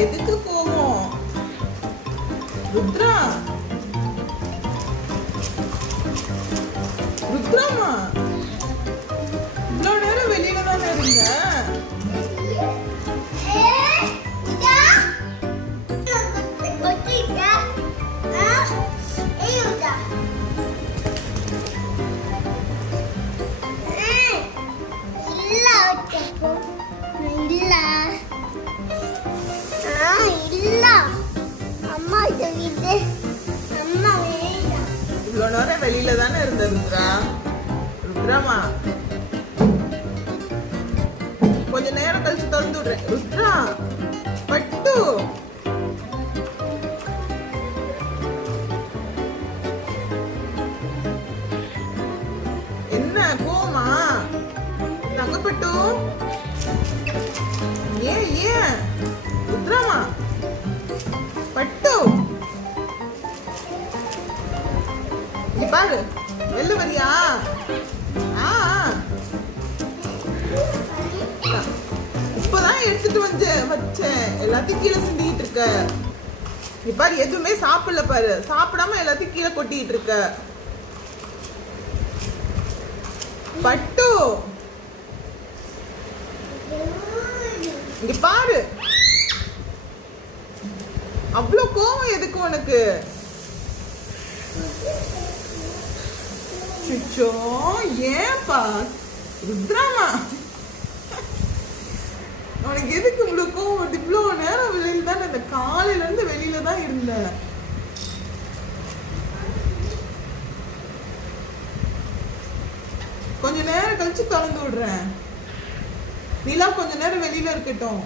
எதுக்கு கோவம்? ருத்ரா, ருத்ராமா, இவ்வளவு நேரம் வெளியில தானே இருந்த? இவ்வளவு நேரம் வெளியில தானே இருந்த ருத்ரா? ருத்ராமா, கொஞ்ச நேரம் கழிச்சு திறந்து விடுறேன். ருத்ரா, பட்டு, என்ன கோமா? தங்கப்பட்டு, ஏன் ஏன்? ருத்ராமா, பட்டு, இங்க பாரு, வெளில வரியா? இப்பதான் எடுத்துட்டு வச்சேன். எல்லாத்தையும் கீழே சிந்திக்கிட்டு இருக்க. நீ பாரு, எதுவுமே சாப்பிடல பாரு. சாப்பிடாம எல்லாத்தையும் கீழே கொட்டிட்டு இருக்க. பட்டு, இங்க பாரு, அவ்வளவு கோவம் எதுக்கு உனக்கு? சுச்சோ, ஏன்பா ருத்ராமா, உனக்கு எதுக்கு இவ்வளவு கோவம் வருது? இவ்வளவு நேரம் வெளியில தான், இந்த காலையில இருந்து வெளியில தான் இருந்த. கொஞ்ச நேரம் கழிச்சு திறந்து விடுறேன். நிலா கொஞ்ச நேரம் வெளியில இருக்கட்டும்.